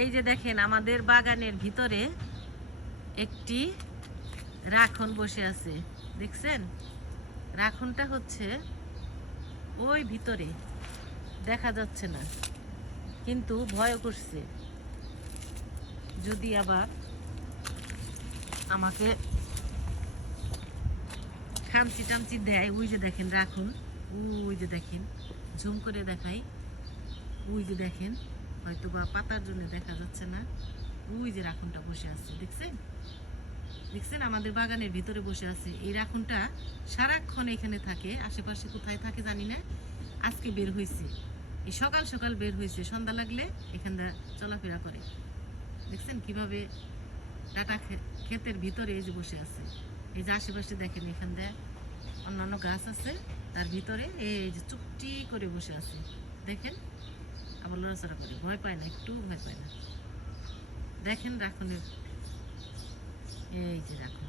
এই যে দেখেন আমাদের বাগানের ভিতরে একটি রাখন বসে আছে, দেখছেন? রাখনটা হচ্ছে ওই ভিতরে, দেখা যাচ্ছে না, কিন্তু ভয় করছে যদি আবার আমাকে খামচি টামচি দেয়। ওই যে দেখেন রাখুন, ওই যে দেখেন, ঝুম করে দেখাই, ওই যে দেখেন, হয়তো বা পাতার জন্য দেখা যাচ্ছে না, ওই যে রাখুনটা বসে আছে, দেখছেন? দেখছেন আমাদের বাগানের ভিতরে বসে আছে। এই রাখুনটা সারাক্ষণ এখানে থাকে, আশেপাশে কোথায় থাকে জানি না। আজকে বের হয়েছে, এই সকাল সকাল বের হয়েছে, সন্ধ্যা লাগলে এখানটা চলাফেরা করে। দেখছেন কিভাবে ডাটা ক্ষেতের ভিতরে এই যে বসে আছে। এই যে আশেপাশে দেখেন এখানটা অন্যান্য গাছ আছে, তার ভিতরে এই যে চুপটি করে বসে আছে, দেখেন? আবার লড়াচড়া করে, ভয় পায় না, একটু ভয় পায় না। দেখেন রাখুনের, এই যে রাখুন।